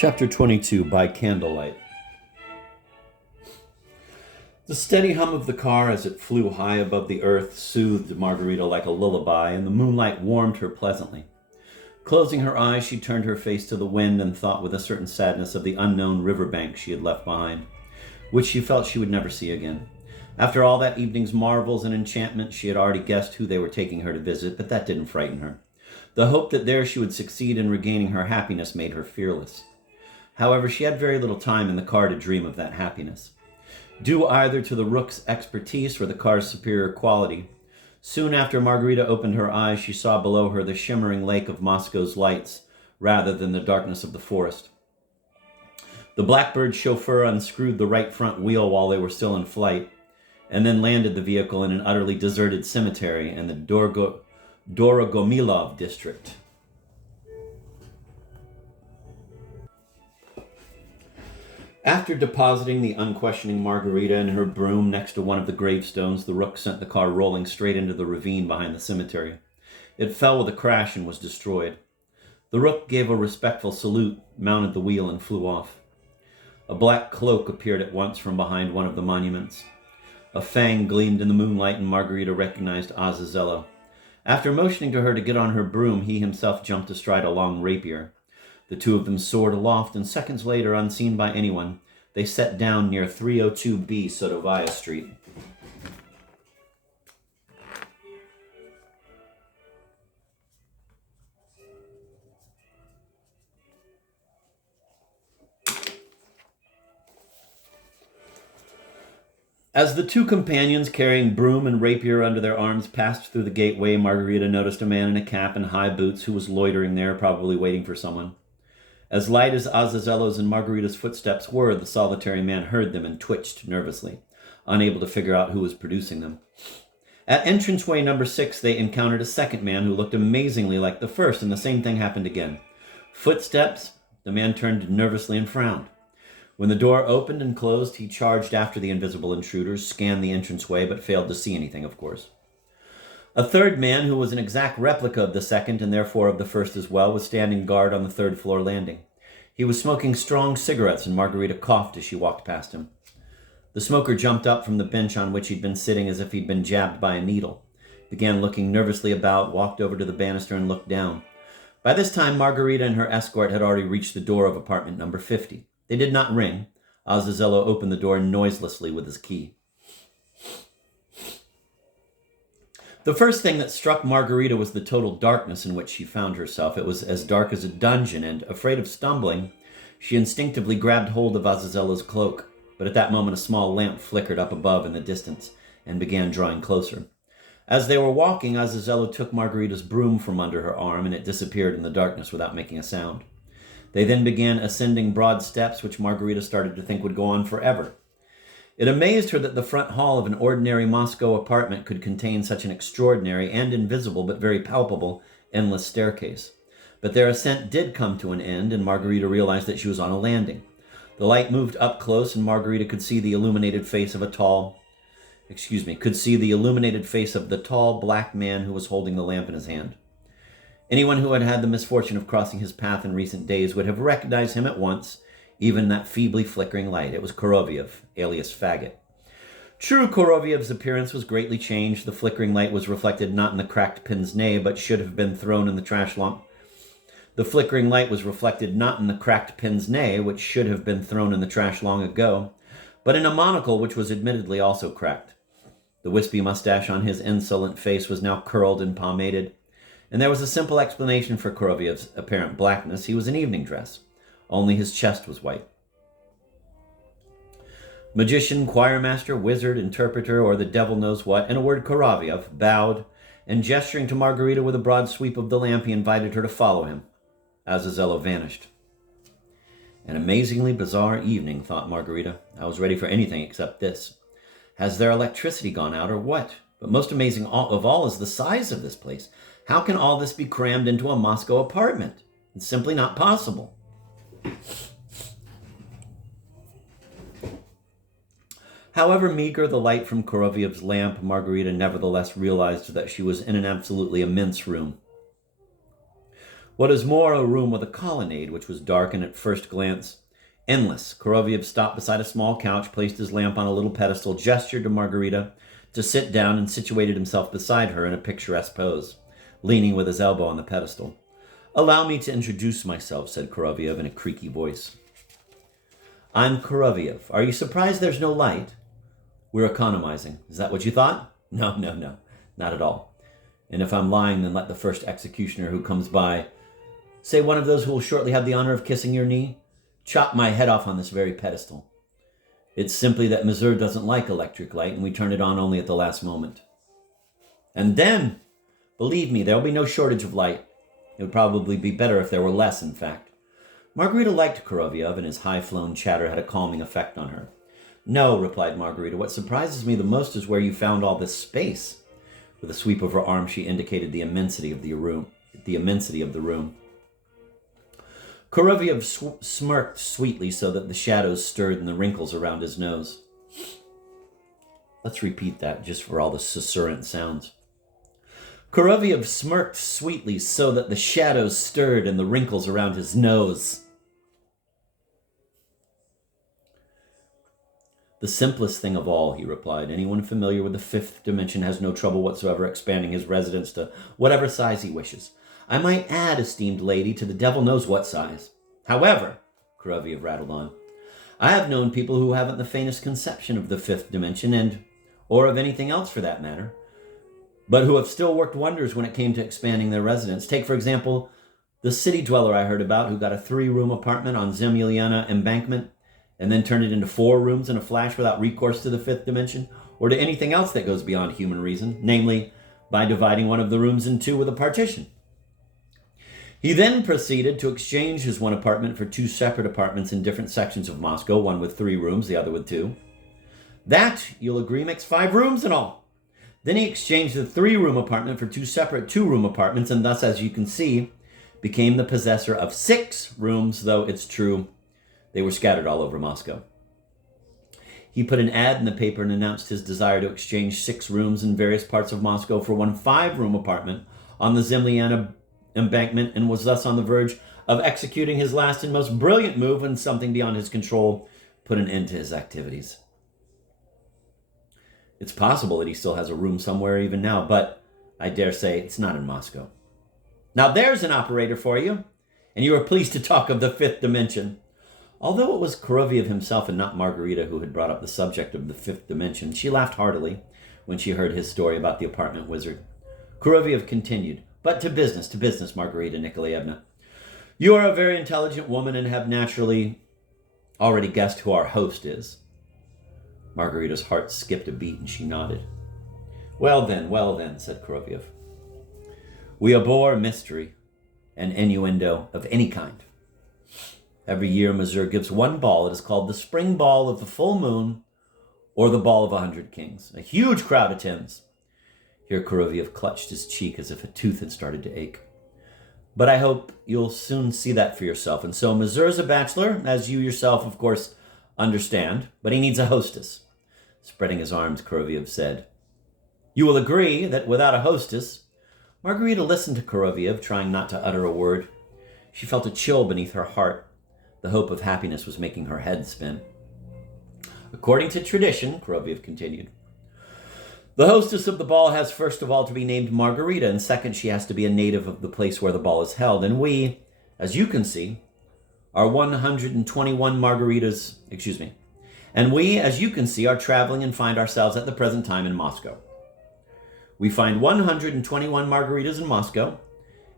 Chapter 22, By Candlelight. The steady hum of the car as it flew high above the earth soothed Margarita like a lullaby, and the moonlight warmed her pleasantly. Closing her eyes, she turned her face to the wind and thought with a certain sadness of the unknown riverbank she had left behind, which she felt she would never see again. After all that evening's marvels and enchantments, she had already guessed who they were taking her to visit, but that didn't frighten her. The hope that there she would succeed in regaining her happiness made her fearless. However, she had very little time in the car to dream of that happiness. Due either to the rook's expertise or the car's superior quality, soon after Margarita opened her eyes, she saw below her the shimmering lake of Moscow's lights rather than the darkness of the forest. The Blackbird's chauffeur unscrewed the right front wheel while they were still in flight, and then landed the vehicle in an utterly deserted cemetery in the Dorogomilov district. After depositing the unquestioning Margarita in her broom next to one of the gravestones, the rook sent the car rolling straight into the ravine behind the cemetery. It fell with a crash and was destroyed. The rook gave a respectful salute, mounted the wheel, and flew off. A black cloak appeared at once from behind one of the monuments. A fang gleamed in the moonlight, and Margarita recognized Azazello. After motioning to her to get on her broom, he himself jumped astride a long rapier. The two of them soared aloft, and seconds later, unseen by anyone, they set down near 302B Sodovaya Street. As the two companions carrying broom and rapier under their arms passed through the gateway, Margarita noticed a man in a cap and high boots who was loitering there, probably waiting for someone. As light as Azazello's and Margarita's footsteps were, the solitary man heard them and twitched nervously, unable to figure out who was producing them. At entranceway number 6, they encountered a second man who looked amazingly like the first, and the same thing happened again. Footsteps, the man turned nervously and frowned. When the door opened and closed, he charged after the invisible intruders, scanned the entranceway, but failed to see anything, of course. A third man, who was an exact replica of the second and therefore of the first as well, was standing guard on the third-floor landing. He was smoking strong cigarettes, and Margarita coughed as she walked past him. The smoker jumped up from the bench on which he'd been sitting as if he'd been jabbed by a needle, began looking nervously about, walked over to the banister and looked down. By this time, Margarita and her escort had already reached the door of apartment number 50. They did not ring. Azazello opened the door noiselessly with his key. The first thing that struck Margarita was the total darkness in which she found herself. It was as dark as a dungeon, and, afraid of stumbling, she instinctively grabbed hold of Azazello's cloak. But at that moment, a small lamp flickered up above in the distance and began drawing closer. As they were walking, Azazello took Margarita's broom from under her arm, and it disappeared in the darkness without making a sound. They then began ascending broad steps, which Margarita started to think would go on forever. It amazed her that the front hall of an ordinary Moscow apartment could contain such an extraordinary and invisible but very palpable endless staircase. But their ascent did come to an end, and Margarita realized that she was on a landing. The light moved up close, and Margarita could see the illuminated face of the tall black man who was holding the lamp in his hand. Anyone who had had the misfortune of crossing his path in recent days would have recognized him at once, even in that feebly flickering light. It was Koroviev, alias Faggot. True, Koroviev's appearance was greatly changed. The flickering light was reflected not in the cracked pince-nez, but should have been thrown in the trash long. The flickering light was reflected not in the cracked pince-nez, which should have been thrown in the trash long ago, but in a monocle which was admittedly also cracked. The wispy mustache on his insolent face was now curled and pomaded, and there was a simple explanation for Koroviev's apparent blackness. He was in evening dress. Only his chest was white. Magician, choirmaster, wizard, interpreter, or the devil knows what, in a word, Koroviev, bowed, and gesturing to Margarita with a broad sweep of the lamp, he invited her to follow him. Azazello vanished. An amazingly bizarre evening, thought Margarita. I was ready for anything except this. Has their electricity gone out, or what? But most amazing of all is the size of this place. How can all this be crammed into a Moscow apartment? It's simply not possible. However meager the light from Koroviev's lamp, Margarita nevertheless realized that she was in an absolutely immense room. What is more, a room with a colonnade, which was dark and at first glance endless. Koroviev stopped beside a small couch, placed his lamp on a little pedestal, gestured to Margarita to sit down, and situated himself beside her in a picturesque pose, leaning with his elbow on the pedestal. "Allow me to introduce myself," said Koroviev in a creaky voice. "I'm Koroviev. Are you surprised there's no light? We're economizing. Is that what you thought? No, not at all. And if I'm lying, then let the first executioner who comes by, say one of those who will shortly have the honor of kissing your knee, chop my head off on this very pedestal. It's simply that Mazur doesn't like electric light, and we turn it on only at the last moment. And then, believe me, there'll be no shortage of light. It would probably be better if there were less, in fact." Margarita liked Koroviev, and his high-flown chatter had a calming effect on her. "No," replied Margarita, "what surprises me the most is where you found all this space." With a sweep of her arm, she indicated the immensity of the room. Koroviev smirked sweetly so that the shadows stirred in the wrinkles around his nose. Let's repeat that just for all the susurrant sounds. Koroviev smirked sweetly so that the shadows stirred in the wrinkles around his nose. "The simplest thing of all," he replied. "Anyone familiar with the fifth dimension has no trouble whatsoever expanding his residence to whatever size he wishes. I might add, esteemed lady, to the devil knows what size. However," Koroviev rattled on, "I have known people who haven't the faintest conception of the fifth dimension, or of anything else for that matter, but who have still worked wonders when it came to expanding their residence. Take, for example, the city dweller I heard about who got a 3-room apartment on Zemlyana embankment and then turned it into 4 rooms in a flash without recourse to the fifth dimension, or to anything else that goes beyond human reason, namely, by dividing one of the rooms in 2 with a partition. He then proceeded to exchange his one apartment for 2 separate apartments in different sections of Moscow, one with 3 rooms, the other with 2. That, you'll agree, makes 5 rooms in all. Then he exchanged the 3-room apartment for 2 separate 2-room apartments, and thus, as you can see, became the possessor of 6 rooms, though it's true they were scattered all over Moscow. He put an ad in the paper and announced his desire to exchange 6 rooms in various parts of Moscow for one 5-room apartment on the Zemlyana embankment, and was thus on the verge of executing his last and most brilliant move when something beyond his control put an end to his activities. It's possible that he still has a room somewhere even now, but I dare say it's not in Moscow. Now there's an operator for you, and you are pleased to talk of the fifth dimension." Although it was Koroviev himself and not Margarita who had brought up the subject of the fifth dimension, she laughed heartily when she heard his story about the apartment wizard. Koroviev continued, "But to business, Margarita Nikolaevna. You are a very intelligent woman and have naturally already guessed who our host is." Margarita's heart skipped a beat and she nodded. Well then, said Koroviev. "We abhor mystery and innuendo of any kind. Every year Mazur gives one ball. It is called the spring ball of the full moon or the ball of 100 kings. A huge crowd attends." Here Koroviev clutched his cheek as if a tooth had started to ache. "But I hope you'll soon see that for yourself. And so Mazur is a bachelor, as you yourself, of course, understand, but he needs a hostess." Spreading his arms, Koroviev said, "You will agree that without a hostess..." Margarita listened to Koroviev, trying not to utter a word. She felt a chill beneath her heart. The hope of happiness was making her head spin. "According to tradition," Koroviev continued, "the hostess of the ball has first of all to be named Margarita, and second, she has to be a native of the place where the ball is held. And we, as you can see, are 121 Margaritas, and we, as you can see, are traveling and find ourselves at the present time in Moscow. We find 121 Margaritas in Moscow,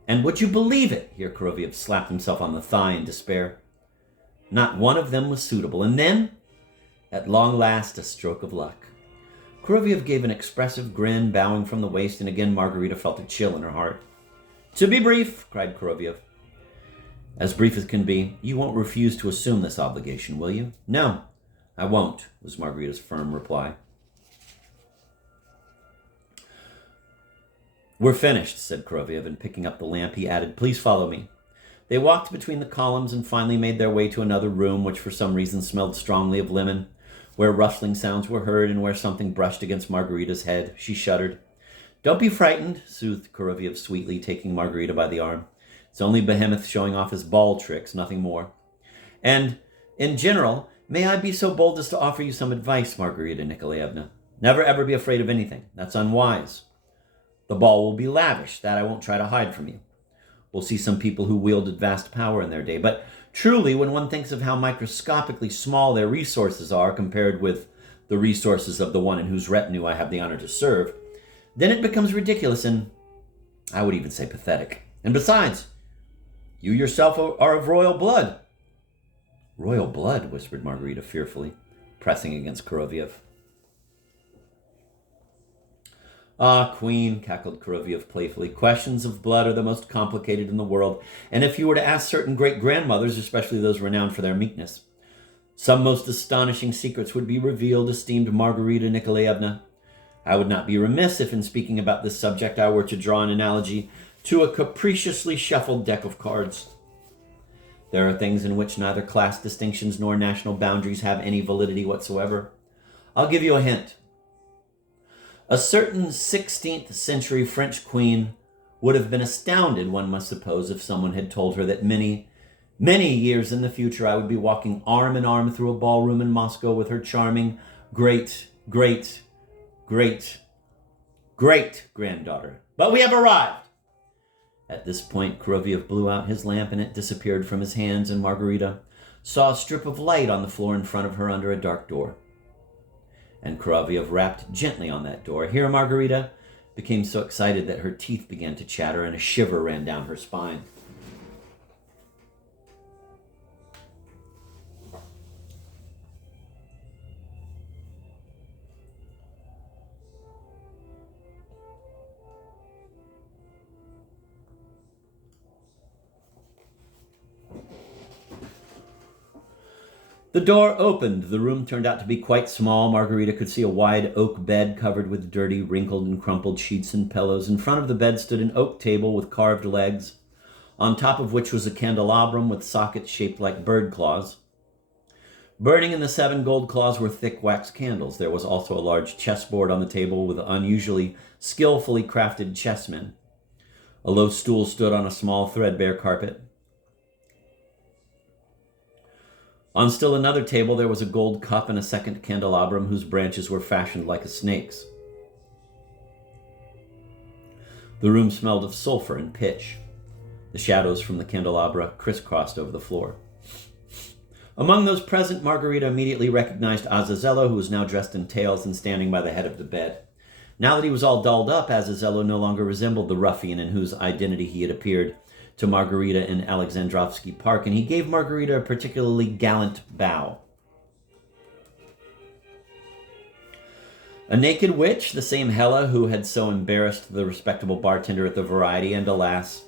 and would you believe it?" Here Koroviev slapped himself on the thigh in despair. "Not one of them was suitable. And then, at long last, a stroke of luck." Koroviev gave an expressive grin, bowing from the waist, and again Margarita felt a chill in her heart. "To be brief," cried Koroviev. "As brief as can be. You won't refuse to assume this obligation, will you?" "No, I won't," was Margarita's firm reply. "We're finished," said Koroviev, and picking up the lamp, he added, "Please follow me." They walked between the columns and finally made their way to another room, which for some reason smelled strongly of lemon, where rustling sounds were heard and where something brushed against Margarita's head. She shuddered. "Don't be frightened," soothed Koroviev sweetly, taking Margarita by the arm. It's only Behemoth showing off his ball tricks, nothing more. And, in general, may I be so bold as to offer you some advice, Margarita Nikolaevna? Never ever be afraid of anything. That's unwise. The ball will be lavish. That I won't try to hide from you. We'll see some people who wielded vast power in their day. But truly, when one thinks of how microscopically small their resources are compared with the resources of the one in whose retinue I have the honor to serve, then it becomes ridiculous and, I would even say, pathetic. And besides, you yourself are of royal blood. Royal blood, whispered Margarita fearfully, pressing against Koroviev. Ah, Queen, cackled Koroviev playfully, questions of blood are the most complicated in the world, and if you were to ask certain great-grandmothers, especially those renowned for their meekness, some most astonishing secrets would be revealed, esteemed Margarita Nikolaevna. I would not be remiss if, in speaking about this subject, I were to draw an analogy to a capriciously shuffled deck of cards. There are things in which neither class distinctions nor national boundaries have any validity whatsoever. I'll give you a hint. A certain 16th century French queen would have been astounded, one must suppose, if someone had told her that many years in the future I would be walking arm in arm through a ballroom in Moscow with her charming great-great-great-great-granddaughter. But we have arrived! At this point, Koroviev blew out his lamp and it disappeared from his hands, and Margarita saw a strip of light on the floor in front of her under a dark door. And Koroviev rapped gently on that door. Here Margarita became so excited that her teeth began to chatter and a shiver ran down her spine. The door opened. The room turned out to be quite small. Margarita could see a wide oak bed covered with dirty, wrinkled, and crumpled sheets and pillows. In front of the bed stood an oak table with carved legs, on top of which was a candelabrum with sockets shaped like bird claws. Burning in the 7 gold claws were thick wax candles. There was also a large chessboard on the table with unusually skillfully crafted chessmen. A low stool stood on a small threadbare carpet. On still another table there was a gold cup and a second candelabrum whose branches were fashioned like a snake's. The room smelled of sulfur and pitch. The shadows from the candelabra crisscrossed over the floor. Among those present, Margarita immediately recognized Azazello, who was now dressed in tails and standing by the head of the bed. Now that he was all dolled up, Azazello no longer resembled the ruffian in whose identity he had appeared to Margarita in Alexandrovsky Park, and he gave Margarita a particularly gallant bow. A naked witch, the same Hella who had so embarrassed the respectable bartender at the Variety, and alas,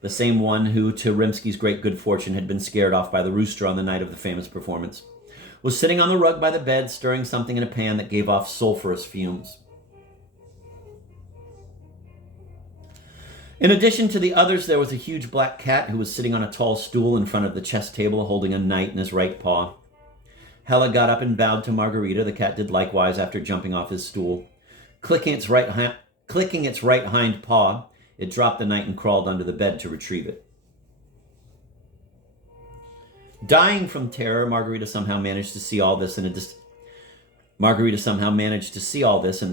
the same one who, to Rimsky's great good fortune, had been scared off by the rooster on the night of the famous performance, was sitting on the rug by the bed, stirring something in a pan that gave off sulphurous fumes. In addition to the others, there was a huge black cat who was sitting on a tall stool in front of the chess table, holding a knight in his right paw. Hella got up and bowed to Margarita. The cat did likewise after jumping off his stool. Clicking its right hind paw, it dropped the knight and crawled under the bed to retrieve it. Dying from terror, Margarita somehow managed to see all this in the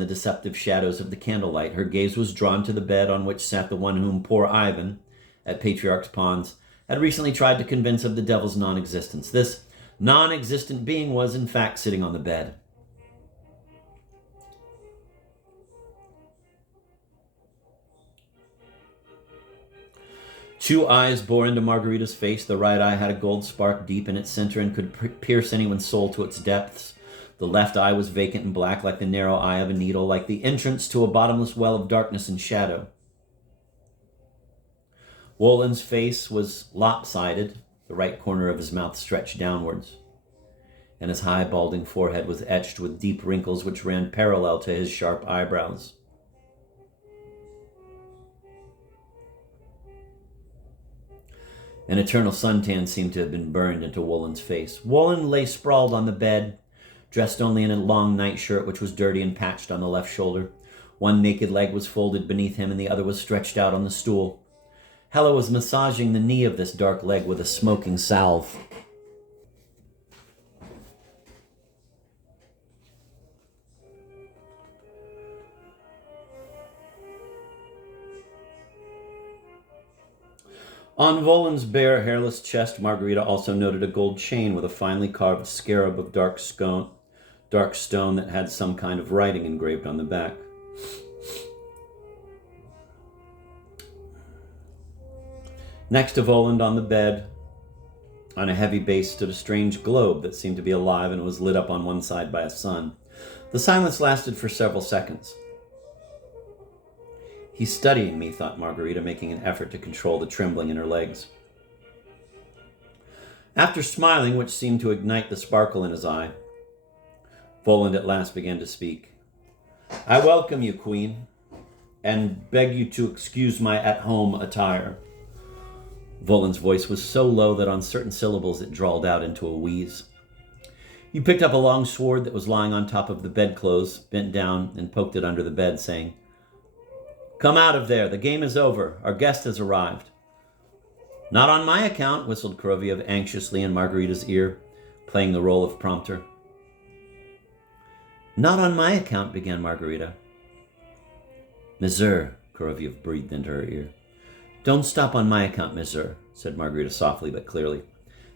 deceptive shadows of the candlelight. Her gaze was drawn to the bed on which sat the one whom poor Ivan, at Patriarch's Pawns, had recently tried to convince of the devil's non-existence. This non-existent being was, in fact, sitting on the bed. Two eyes bore into Margarita's face. The right eye had a gold spark deep in its center and could pierce anyone's soul to its depths. The left eye was vacant and black, like the narrow eye of a needle, like the entrance to a bottomless well of darkness and shadow. Wolin's face was lopsided. The right corner of his mouth stretched downwards, and his high, balding forehead was etched with deep wrinkles which ran parallel to his sharp eyebrows. An eternal suntan seemed to have been burned into Wolin's face. Wolin lay sprawled on the bed, dressed only in a long nightshirt which was dirty and patched on the left shoulder. One naked leg was folded beneath him and the other was stretched out on the stool. Hella was massaging the knee of this dark leg with a smoking salve. On Volan's bare, hairless chest, Margarita also noted a gold chain with a finely carved scarab of dark stone that had some kind of writing engraved on the back. Next to Voland on the bed, on a heavy base, stood a strange globe that seemed to be alive and was lit up on one side by a sun. The silence lasted for several seconds. He's studying me, thought Margarita, making an effort to control the trembling in her legs. After smiling, which seemed to ignite the sparkle in his eye, Voland at last began to speak. I welcome you, Queen, and beg you to excuse my at-home attire. Voland's voice was so low that on certain syllables it drawled out into a wheeze. He picked up a long sword that was lying on top of the bedclothes, bent down, and poked it under the bed, saying, Come out of there. The game is over. Our guest has arrived. Not on my account, whistled Koroviev anxiously in Margarita's ear, playing the role of prompter. Not on my account, began Margarita. Monsieur, Koroviev breathed into her ear. Don't stop on my account, Monsieur, said Margarita softly but clearly.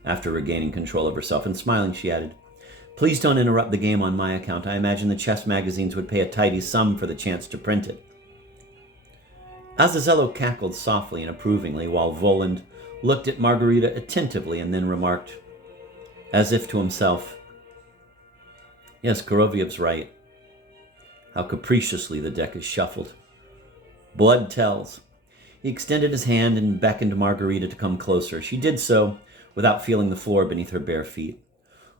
After regaining control of herself and smiling, she added, Please don't interrupt the game on my account. I imagine the chess magazines would pay a tidy sum for the chance to print it. Azazello cackled softly and approvingly while Voland looked at Margarita attentively and then remarked, as if to himself, Yes, Koroviev's right. How capriciously the deck is shuffled. Blood tells. He extended his hand and beckoned Margarita to come closer. She did so without feeling the floor beneath her bare feet.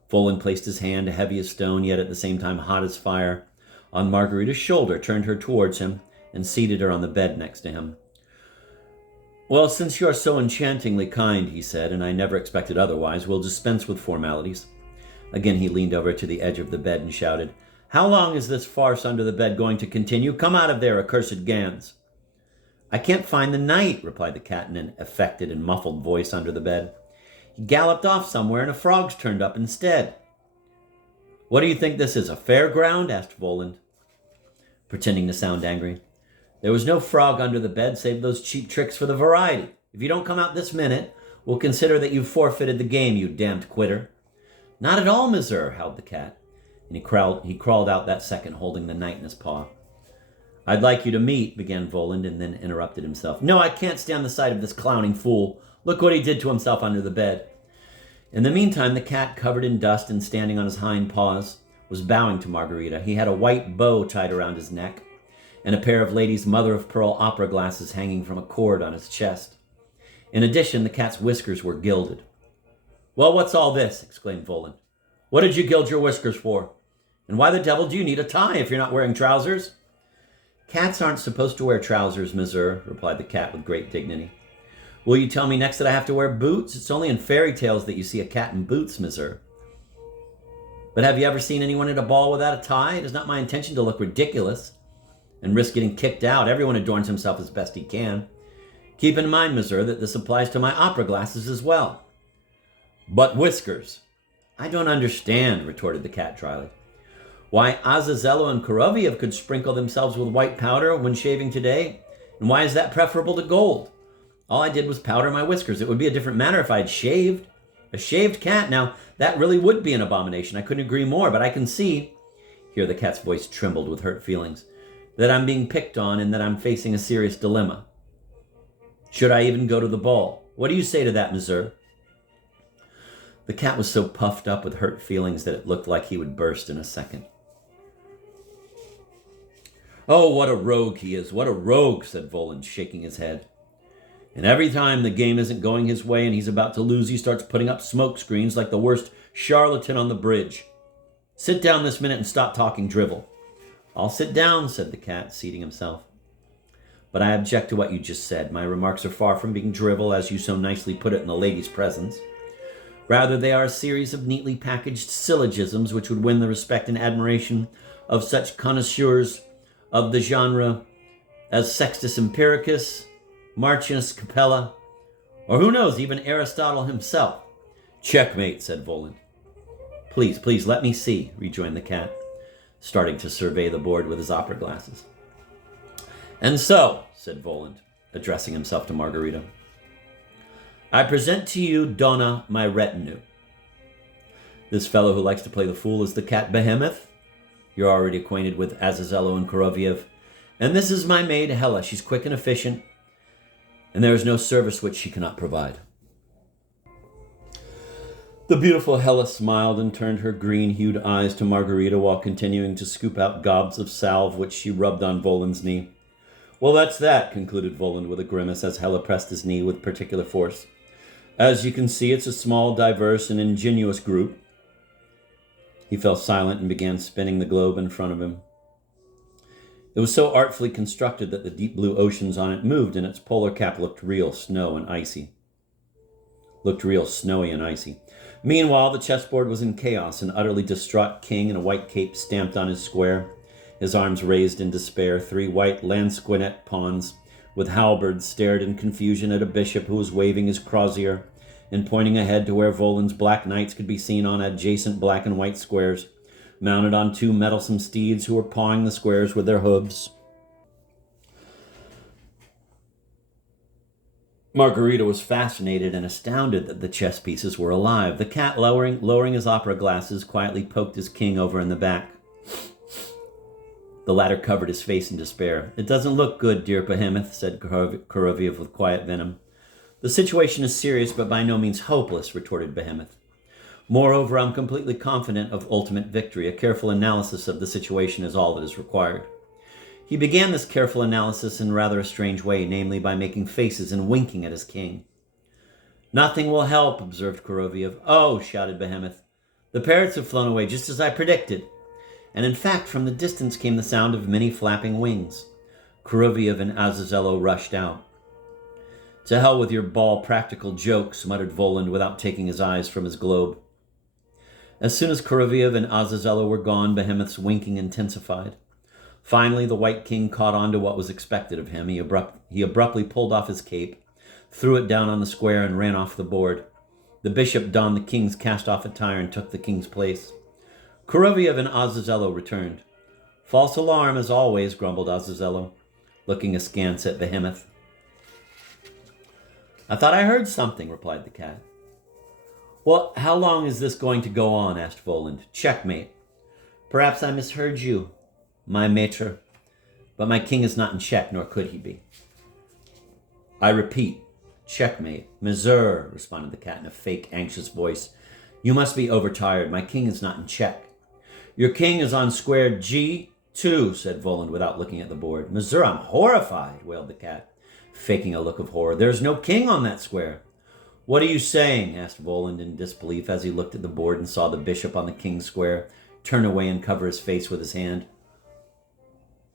Voland placed his hand, heavy as stone, yet at the same time hot as fire, on Margarita's shoulder, turned her towards him, and seated her on the bed next to him. Well, since you are so enchantingly kind, he said, and I never expected otherwise, we'll dispense with formalities. Again he leaned over to the edge of the bed and shouted, How long is this farce under the bed going to continue? Come out of there, accursed Gans. I can't find the knight, replied the cat in an affected and muffled voice under the bed. He galloped off somewhere and a frog's turned up instead. What do you think this is, a fairground? Asked Voland, pretending to sound angry. There was no frog under the bed save those cheap tricks for the variety. If you don't come out this minute, we'll consider that you've forfeited the game, you damned quitter. Not at all, Monsieur, howled the cat, and he crawled out that second, holding the knight in his paw. I'd like you to meet, began Voland, and then interrupted himself. No, I can't stand the sight of this clowning fool. Look what he did to himself under the bed. In the meantime, the cat, covered in dust and standing on his hind paws, was bowing to Margarita. He had a white bow tied around his neck, and a pair of ladies' mother-of-pearl opera glasses hanging from a cord on his chest. In addition, the cat's whiskers were gilded. Well, what's all this? Exclaimed Voland. What did you gild your whiskers for? And why the devil do you need a tie if you're not wearing trousers? Cats aren't supposed to wear trousers, Monsieur, replied the cat with great dignity. Will you tell me next that I have to wear boots? It's only in fairy tales that you see a cat in boots, Monsieur. But have you ever seen anyone at a ball without a tie? It is not my intention to look ridiculous and risk getting kicked out. Everyone adorns himself as best he can. Keep in mind, Monsieur, that this applies to my opera glasses as well. But whiskers. I don't understand, retorted the cat dryly. Why, Azazello and Koroviev could sprinkle themselves with white powder when shaving today, and why is that preferable to gold? All I did was powder my whiskers. It would be a different matter if I had shaved. A shaved cat, now, that really would be an abomination. I couldn't agree more, but I can see, here the cat's voice trembled with hurt feelings, that I'm being picked on and that I'm facing a serious dilemma. Should I even go to the ball? What do you say to that, Monsieur? The cat was so puffed up with hurt feelings that it looked like he would burst in a second. Oh, what a rogue he is, what a rogue, said Voland, shaking his head. And every time the game isn't going his way and he's about to lose, he starts putting up smoke screens like the worst charlatan on the bridge. Sit down this minute and stop talking drivel. I'll sit down, said the cat, seating himself. But I object to what you just said. My remarks are far from being drivel, as you so nicely put it in the lady's presence. Rather, they are a series of neatly packaged syllogisms which would win the respect and admiration of such connoisseurs of the genre as Sextus Empiricus, Marcius Capella, or who knows, even Aristotle himself. Checkmate, said Voland. Please, let me see, rejoined the cat, starting to survey the board with his opera glasses. And so, said Voland, addressing himself to Margarita, I present to you, Donna, my retinue. This fellow who likes to play the fool is the cat Behemoth. You're already acquainted with Azazello and Koroviev. And this is my maid, Hella. She's quick and efficient, and there is no service which she cannot provide. The beautiful Hella smiled and turned her green-hued eyes to Margarita while continuing to scoop out gobs of salve which she rubbed on Voland's knee. Well, that's that, concluded Voland with a grimace as Hella pressed his knee with particular force. As you can see, it's a small, diverse, and ingenious group. He fell silent and began spinning the globe in front of him. It was so artfully constructed that the deep blue oceans on it moved, and its polar cap looked real snowy and icy. Meanwhile, the chessboard was in chaos. An utterly distraught king in a white cape stamped on his square, his arms raised in despair. 3 white lansquenet pawns with halberds stared in confusion at a bishop who was waving his crozier and pointing ahead to where Voland's black knights could be seen on adjacent black and white squares, mounted on 2 mettlesome steeds who were pawing the squares with their hooves. Margarita was fascinated and astounded that the chess pieces were alive. The cat, lowering his opera glasses, quietly poked his king over in the back. The latter covered his face in despair. It doesn't look good, dear Behemoth, said Koroviev with quiet venom. The situation is serious, but by no means hopeless, retorted Behemoth. Moreover, I'm completely confident of ultimate victory. A careful analysis of the situation is all that is required. He began this careful analysis in rather a strange way, namely by making faces and winking at his king. Nothing will help, observed Koroviev. Oh, shouted Behemoth. The parrots have flown away just as I predicted. And in fact, from the distance came the sound of many flapping wings. Koroviev and Azazello rushed out. To hell with your ball practical jokes, muttered Voland without taking his eyes from his globe. As soon as Koroviev and Azazello were gone, Behemoth's winking intensified. Finally, the White King caught on to what was expected of him. He abruptly pulled off his cape, threw it down on the square, and ran off the board. The bishop donned the king's cast-off attire and took the king's place. Koroviev and Azazello returned. False alarm, as always, grumbled Azazello, looking askance at Behemoth. I thought I heard something, replied the cat. Well, how long is this going to go on? Asked Voland. Checkmate. Perhaps I misheard you, my maître, but my king is not in check, nor could he be. I repeat, checkmate. Monsieur, responded the cat in a fake, anxious voice. You must be overtired. My king is not in check. Your king is on square G2, said Voland without looking at the board. Monsieur, I'm horrified, wailed the cat, faking a look of horror. There's no king on that square. What are you saying? Asked Voland in disbelief as he looked at the board and saw the bishop on the king's square turn away and cover his face with his hand.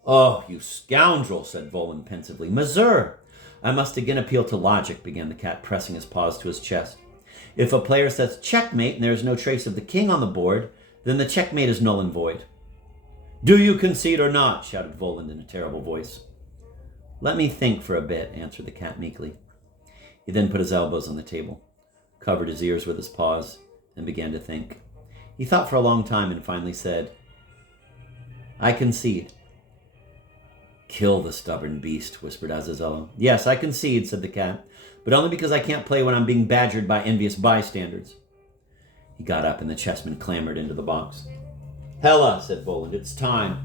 Oh, you scoundrel, said Voland pensively. Monsieur, I must again appeal to logic, began the cat, pressing his paws to his chest. If a player says checkmate and there is no trace of the king on the board, then the checkmate is null and void. Do you concede or not? Shouted Voland in a terrible voice. Let me think for a bit, answered the cat meekly. He then put his elbows on the table, covered his ears with his paws, and began to think. He thought for a long time and finally said, I concede. Kill the stubborn beast, whispered Azazello. Yes, I concede, said the cat, but only because I can't play when I'm being badgered by envious bystanders. He got up and the chessmen clambered into the box. Hella, said Voland, it's time.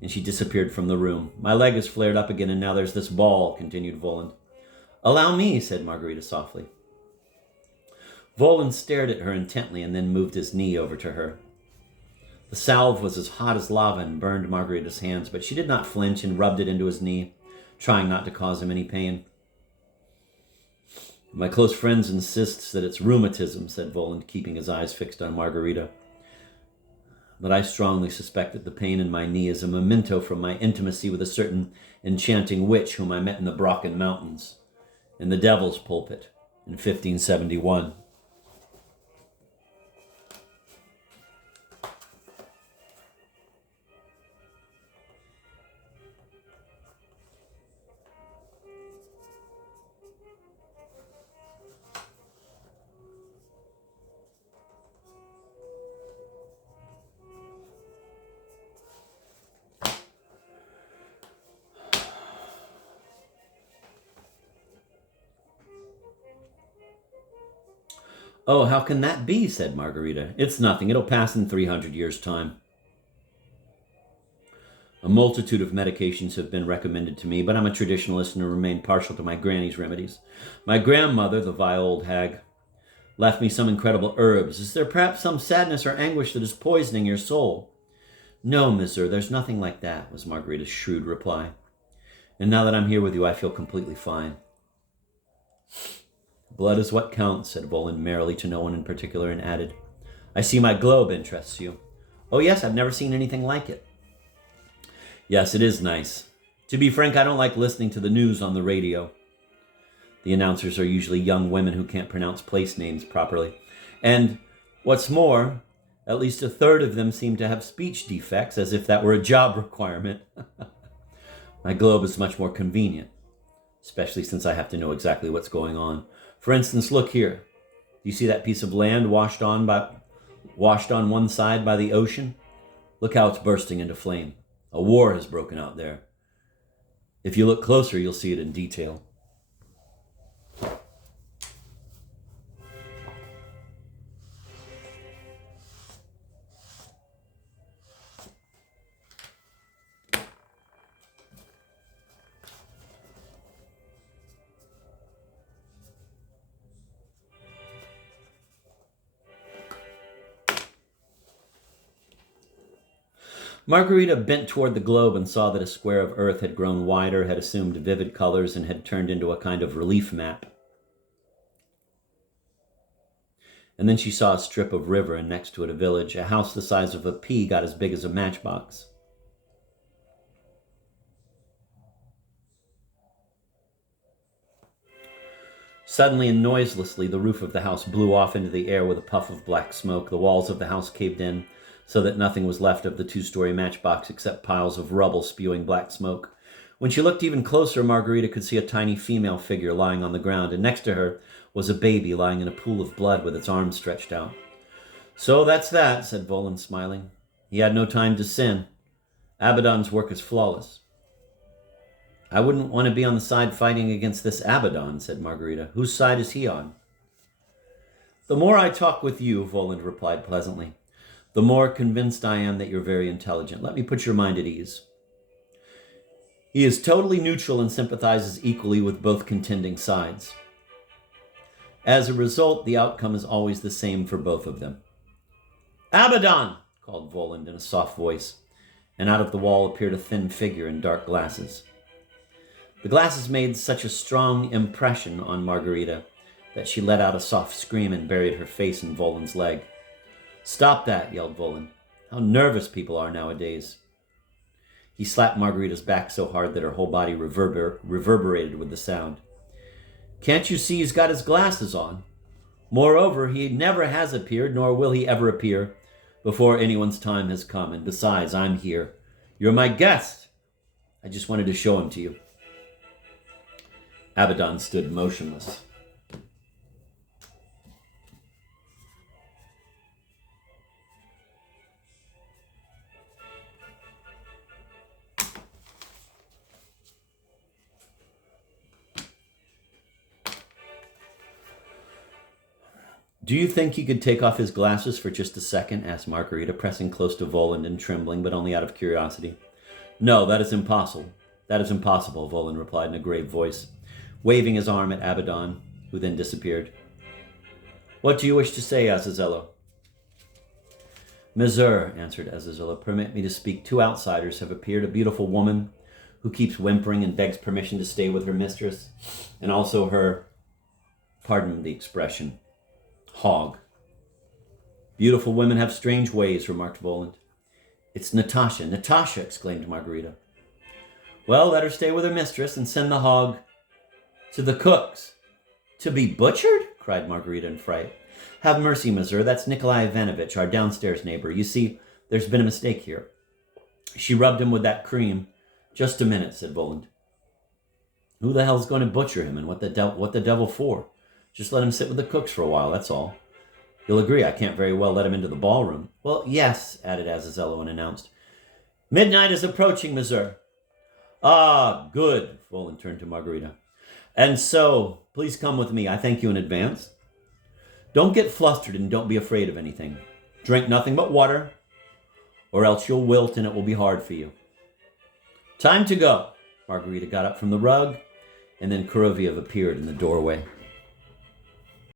And she disappeared from the room. My leg has flared up again and now there's this ball, continued Voland. Allow me, said Margarita softly. Voland stared at her intently and then moved his knee over to her. The salve was as hot as lava and burned Margarita's hands, but she did not flinch and rubbed it into his knee, trying not to cause him any pain. My close friends insist that it's rheumatism, said Voland, keeping his eyes fixed on Margarita. But I strongly suspect that the pain in my knee is a memento from my intimacy with a certain enchanting witch whom I met in the Brocken Mountains, in the Devil's Pulpit, in 1571. Oh, how can that be? Said Margarita. It's nothing. It'll pass in 300 years' time. A multitude of medications have been recommended to me, but I'm a traditionalist and remain partial to my granny's remedies. My grandmother, the vile old hag, left me some incredible herbs. Is there perhaps some sadness or anguish that is poisoning your soul? No, monsieur, there's nothing like that, was Margarita's shrewd reply. And now that I'm here with you, I feel completely fine. Blood is what counts, said Voland merrily to no one in particular, and added, I see my globe interests you. Oh yes, I've never seen anything like it. Yes, it is nice. To be frank, I don't like listening to the news on the radio. The announcers are usually young women who can't pronounce place names properly. And what's more, at least a third of them seem to have speech defects, as if that were a job requirement. My globe is much more convenient, especially since I have to know exactly what's going on. For instance, look here. Do you see that piece of land washed on one side by the ocean? Look how it's bursting into flame. A war has broken out there. If you look closer, you'll see it in detail. Margarita bent toward the globe and saw that a square of earth had grown wider, had assumed vivid colors, and had turned into a kind of relief map. And then she saw a strip of river, and next to it a village. A house the size of a pea got as big as a matchbox. Suddenly and noiselessly, the roof of the house blew off into the air with a puff of black smoke. The walls of the house caved in, so that nothing was left of the two-story matchbox except piles of rubble spewing black smoke. When she looked even closer, Margarita could see a tiny female figure lying on the ground, and next to her was a baby lying in a pool of blood with its arms stretched out. So that's that, said Voland, smiling. He had no time to sin. Abaddon's work is flawless. I wouldn't want to be on the side fighting against this Abaddon, said Margarita. Whose side is he on? The more I talk with you, Voland replied pleasantly, the more convinced I am that you're very intelligent. Let me put your mind at ease. He is totally neutral and sympathizes equally with both contending sides. As a result, the outcome is always the same for both of them. Abaddon! Called Voland in a soft voice, and out of the wall appeared a thin figure in dark glasses. The glasses made such a strong impression on Margarita that she let out a soft scream and buried her face in Voland's leg. Stop that, yelled Voland. How nervous people are nowadays. He slapped Margarita's back so hard that her whole body reverberated with the sound. Can't you see he's got his glasses on? Moreover, he never has appeared, nor will he ever appear, before anyone's time has come. And besides, I'm here. You're my guest. I just wanted to show him to you. Abaddon stood motionless. Do you think he could take off his glasses for just a second? Asked Margarita, pressing close to Voland and trembling, but only out of curiosity. No, that is impossible. That is impossible, Voland replied in a grave voice, waving his arm at Abaddon, who then disappeared. What do you wish to say, Azazello? Monsieur, answered Azazello, permit me to speak. 2 outsiders have appeared, a beautiful woman who keeps whimpering and begs permission to stay with her mistress, and also her, pardon the expression, hog. Beautiful women have strange ways, remarked Voland. It's Natasha. Natasha, exclaimed Margarita. Well, let her stay with her mistress and send the hog to the cook's. To be butchered? Cried Margarita in fright. Have mercy, Monsieur. That's Nikolai Ivanovich, our downstairs neighbor. You see, there's been a mistake here. She rubbed him with that cream. Just a minute, said Voland. Who the hell's going to butcher him, and what the devil for? Just let him sit with the cooks for a while, that's all. You'll agree I can't very well let him into the ballroom. Well, yes, added Azazello and announced. Midnight is approaching, Monsieur. Ah, good, Voland turned to Margarita. And so, please come with me. I thank you in advance. Don't get flustered and don't be afraid of anything. Drink nothing but water, or else you'll wilt and it will be hard for you. Time to go. Margarita got up from the rug, and then Kuroviev appeared in the doorway.